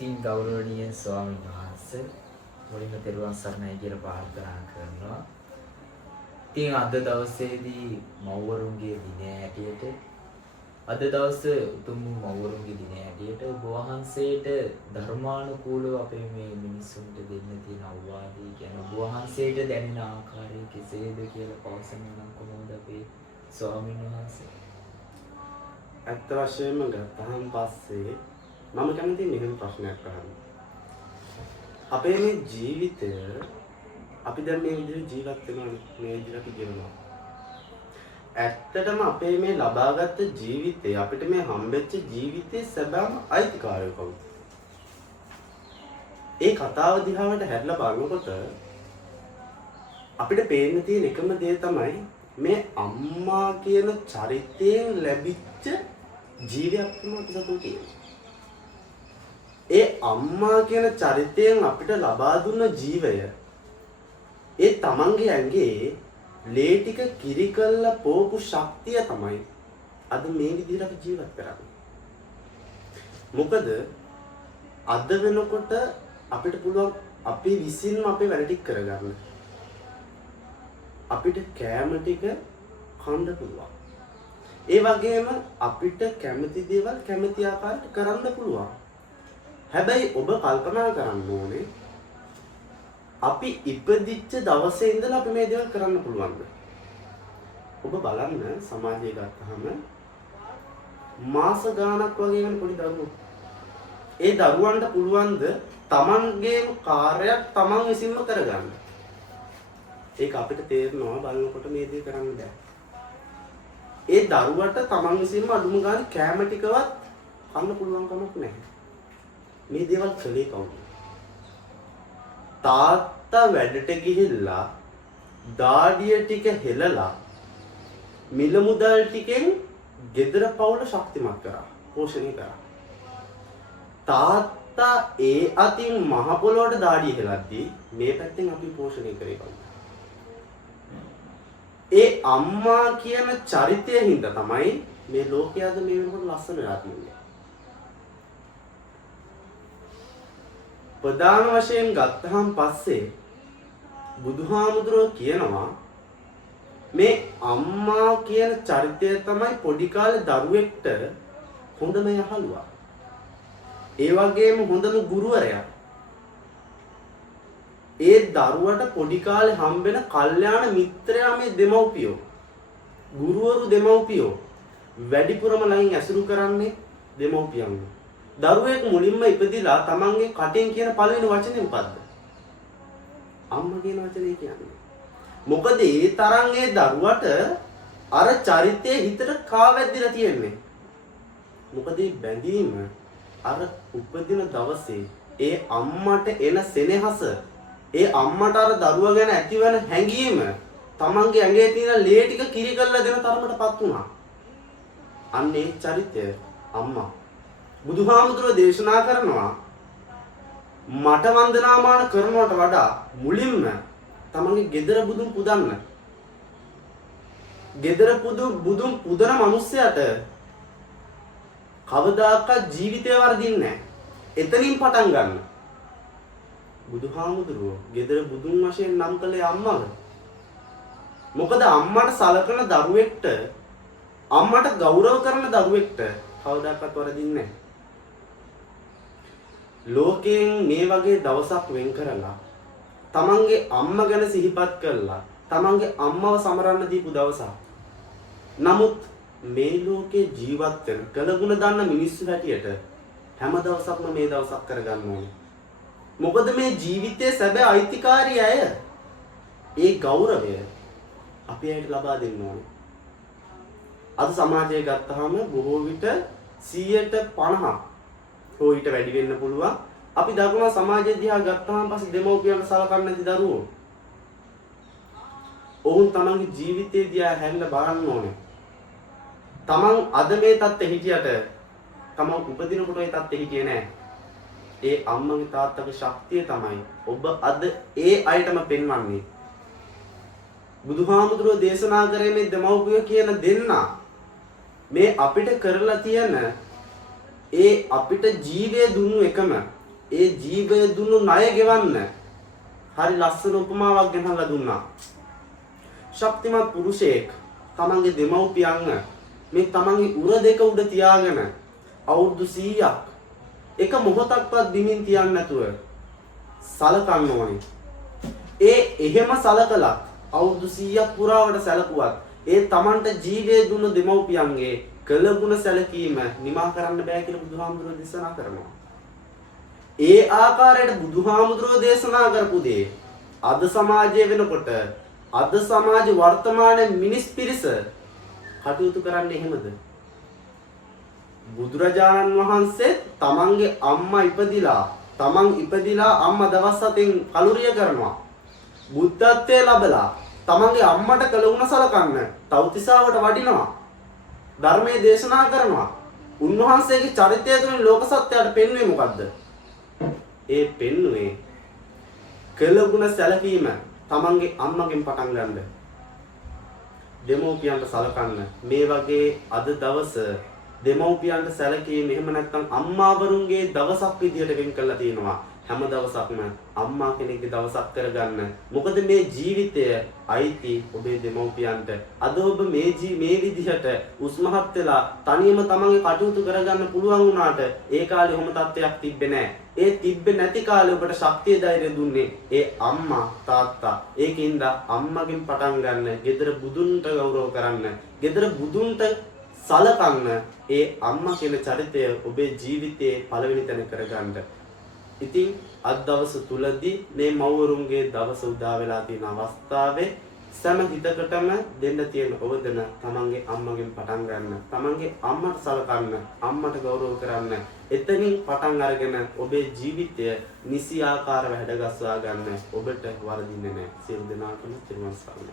ඉතින් ගෞරවනීය ස්වාමීන් වහන්සේ මුලින්ම තෙරුවන් සරණයි කියලා ප්‍රාර්ථනා කරනවා. ඉතින් අද දවසේදී මව්වරුන්ගේ දිනය හැටියට අද දවසේ උතුම් මව්වරුන්ගේ දිනය හැටියට ඔබ වහන්සේට ධර්මානුකූලව අපේ මේ මිනිසුන්ට දෙන්න තියෙන අවවාදී කියන ඔබ වහන්සේට දැනෙන ආකාරය කෙසේද කියලා පවසන්න නම් කොහොමද අපේ ස්වාමීන් වහන්සේ? ඇත්ත වශයෙන්ම ගත්තහම පස්සේ මම කැමති නිකන් ප්‍රශ්නයක් අහන්න. අපේ මේ ජීවිතය අපි දැන් මේ විදිහට ජීවත් වෙනවානේ, මේ විදිහට අපි ගෙවනවා. ඇත්තටම අපේ මේ ලබාගත් ජීවිතේ අපිට මේ හම්බෙච්ච ජීවිතේ සැබෑම අයිතිකාරයෝ කවුද? ඒ කතාව දිහාවට හැරිලා බලනකොට අපිට පේන්න තියෙන එකම දේ තමයි මේ අම්මා කියන චරිතයෙන් ලැබිච්ච ජීවියක් තමයි අපි සතුටු තියෙන්නේ. ඒ අම්මා කියන චරිතයෙන් අපිට ලබා දුන්න ජීවය ඒ තමන්ගේ ඇඟේ ලේ ටික කිරි කරලා පෝපු ශක්තිය තමයි අද මේ විදිහට අපි ජීවත් කරන්නේ. මොකද අද වෙනකොට අපිට පුළුවන් අපි විසින්ම අපේ වැඩ ටික කරගන්න. අපිට කෑම ටික කන්න පුළුවන්. ඒ වගේම අපිට කැමති දේවල් කැමති ආකාරයට කරන්න පුළුවන්. හැබැයි ඔබ කල්පනා කරන්න ඕනේ අපි ඉපදිච්ච දවසේ ඉඳලා අපි මේ දේවල් කරන්න පුළුවන්ද? ඔබ බලන්න සමාජයේ ගත්තහම මාස ගාණක් වගේ වෙන පොඩි දරුවෝ. ඒ දරුවන්ට පුළුවන්ද තමන්ගේම කාර්යයක් තමන් විසින්ම කරගන්න? ඒක අපිට තේරෙනවා බලනකොට මේ දේ කරන්න බෑ. ඒ දරුවට තමන් විසින්ම අඳුම ගන්න කැම ටිකවත් කන්න පුළුවන් කමක් නැහැ. මේ දේවල් කළේ කවුද? තාත්තා වැඩට ගිහිල්ලා දාඩිය ටික හෙලලා මිල මුදල් ටිකෙන් ගෙදර පවුල ශක්තිමත් කරා, පෝෂණය කරා. තාත්තා ඒ අතින් මහ පොළොවට දාඩිය හෙලද්දී මේ පැත්තෙන් අපි පෝෂණය කරේ කවුද? ඒ අම්මා කියන චරිතය හින්දා තමයි මේ ලෝකයාද මේ වෙනකොට ලස්සන වෙලා තියෙන්නේ. ප්‍රධාන වශයෙන් ගත්තහම පස්සේ බුදුහාමුදුරුවෝ කියනවා මේ අම්මා කියන චරිතය තමයි පොඩි කාලේ දරුවෙක්ට හොඳම යහළුවා. ඒ වගේම හොඳම ගුරුවරයා. ඒ දරුවට පොඩි කාලේ හම්බෙන කල්යාණ මිත්‍රයා මේ දෙමව්පියෝ. ගුරුවරු දෙමව්පියෝ. වැඩිපුරම ළඟින් ඇසුරු කරන්නේ දෙමව්පියන්. දරුවෙක් මුලින්ම ඉපදිලා තමන්ගේ කටෙන් කියන පළවෙනි වචනේ මොකද්ද? අම්මා කියන වචනේ කියන්නේ. මොකද ඒ තරම් ඒ දරුවට අර චරිතයේ හිතට කාවැද්දිලා තියෙන්නේ. මොකද මේ බැඳීම අර උපදින දවසේ ඒ අම්මට එන සෙනෙහස, ඒ අම්මට අර දරුවා ගැන ඇතිවන හැඟීම තමන්ගේ ඇඟේ තියෙන ලේ ටික කිරි කරලා දෙන තරමටපත් වුණා. අන්න ඒ චරිතය අම්මා. බුදුහාමුදුරුවෝ දේශනා කරනවා මට වන්දනාමාන කරනවට වඩා මුලින්ම තමන්ගේ gedara බුදුන් පුදන්න. gedara බුදුන් පුදන මිනිස්සයාට කවදාකවත් ජීවිතය වර්ධින්නේ නැහැ. එතනින් පටන් ගන්න. බුදුහාමුදුරුවෝ gedara බුදුන් වශයෙන් නම් කළේ අම්මව. මොකද අම්මට සලකන දරුවෙක්ට, අම්මට ගෞරව කරන දරුවෙක්ට කවදාකවත් වරදින්නේ නැහැ. ලෝකයෙන් මේ වගේ දවසක් වෙන් කරලා තමන්ගේ අම්මා ගැන සිහිපත් කරලා තමන්ගේ අම්මව සමරන්න දීපු දවසක්. නමුත් මේ ලෝකේ ජීවත් වෙන කළගුණ දන්න මිනිස්සු හැටියට හැම දවසක්ම මේ දවසක් කරගන්න ඕනේ. මොකද මේ ජීවිතයේ සැබෑ අයිතිකාරී අය. ඒ ගෞරවය අපි ඇයට ලබා දෙන්න ඕනේ. අද සමාජයේ ගත්තාම බොහෝ විට 150ක් හෝ ඊට වැඩි වෙන්න පුළුවන්. අපි දකිනවා සමාජය දිහා ගත්තාම පස්සේ දෙමව්පියන්ට සලකන්නේ නැති දරුවෝ. ඔවුන් තමන්ගේ ජීවිතය දිහා හැරිලා බලන්න ඕනේ. තමන් අද මේ තත්ත්වෙ හිටියට තමන් උපදිනකොට ඒ තත්ත්වෙ හිටියේ නැහැ. ඒ අම්මගේ තාත්තගේ ශක්තිය තමයි ඔබ අද ඒ අයටම පෙන්වන්නේ. බුදුහාමුදුරුවෝ දේශනා කරේ මේ දෙමව්පියෝ කියන දෙන්නා මේ අපිට කරලා තියෙන ඒ අපිට ජීවය දුන්නු එකම ඒ ජීවය දුන්නු ණය ගෙවන්න හරි ලස්සන උපමාවක් ගෙනල්ලා දුන්නා. ශක්තිමත් පුරුෂයෙක් තමන්ගේ දෙමව්පියන්ව මේ තමන්ගේ උර දෙක උඩ තියාගෙන අවුරුදු 100ක් එක මොහොතක්වත් බිමින් තියන්නේ නැතුව සලකන්න ඕනේ. එහෙම සලකලා අවුරුදු 100ක් පුරාවට සැලකුවත් ඒ තමන්ට ජීවය දුන්න දෙමව්පියන්ගේ කළගුණ සැලකීම නිමා කරන්න බෑ කියලා බුදුහාමුදුරුවෝ දේශනා කරනවා. ඒ ආකාරයට බුදුහාමුදුරුවෝ දේශනා කරපු දේ අද සමාජයේ වෙනකොට අද සමාජ වර්තමාන මිනිස් පිරිස කටයුතු කරන්නේ එහෙමද? බුදුරජාණන් වහන්සේ තමන්ගේ අම්මා ඉපදිලා අම්මා දවස් 7න් කලුරිය කරනවා. බුද්ධත්වයේ ලැබලා තමන්ගේ අම්මට කළගුණ සලකන්න තව්තිසාවට වඩිනවා. ධර්මයේ දේශනා කරනවා. උන්වහන්සේගේ චරිතය තුළින් ලෝක සත්‍යයට පෙන්වන්නේ මොකද්ද? ඒ පෙන්වුවේ කළගුණ සැලකීම තමන්ගේ අම්මගෙන් පටන් ගන්න. දෙමෝපියන්ට සලකන්න. මේ වගේ අද දවස දෙමෝපියන්ට සැලකීම එහෙම නැත්නම් අම්මාවරුන්ගේ දවසක් විදියට වෙන් කරලා තියෙනවා. හැම දවසක්ම අම්මා කෙනෙක්ගේ දවසක් කරගන්න. මොකද මේ ජීවිතය අයිති ඔබේ දෙමෝපියන්ට. අද ඔබ මේ විදිහට උස්මහත් වෙලා තනියම තමන්ගේ කටයුතු කරගන්න පුළුවන් වුණාට ඒ කාලේ ඔහොම තත්ත්වයක් තිබ්බේ නැහැ. ඒ තිබ්බේ නැති කාලේ ඔබට ශක්තිය ධෛර්යය දුන්නේ ඒ අම්මා තාත්තා. ඒකින්ද අම්මගෙන් පටන් ගන්න. ගෙදර බුදුන්ට ගෞරව කරන්න. ගෙදර බුදුන්ට සලකන්න. ඒ අම්මා කියන චරිතය ඔබේ ජීවිතයේ පළවෙනි තැන කරගන්න. ඉතින් අද දවස තුලදී මේ මව්වරුන්ගේ දවස උදා වෙලා තියෙන අවස්ථාවේ සෑම හිතකටම දෙන්න තියෙන අවදන තමන්ගේ අම්මගෙන් පටන් ගන්න. තමන්ගේ අම්මට සලකන්න, අම්මට ගෞරව කරන්න. එතනින් පටන් අරගෙන ඔබේ ජීවිතය නිසි ආකාරව හැඩගස්වා ගන්න. ඔබට වරදින්නේ නැහැ. සියලු දෙනාටම තිරුවන් සරණයි.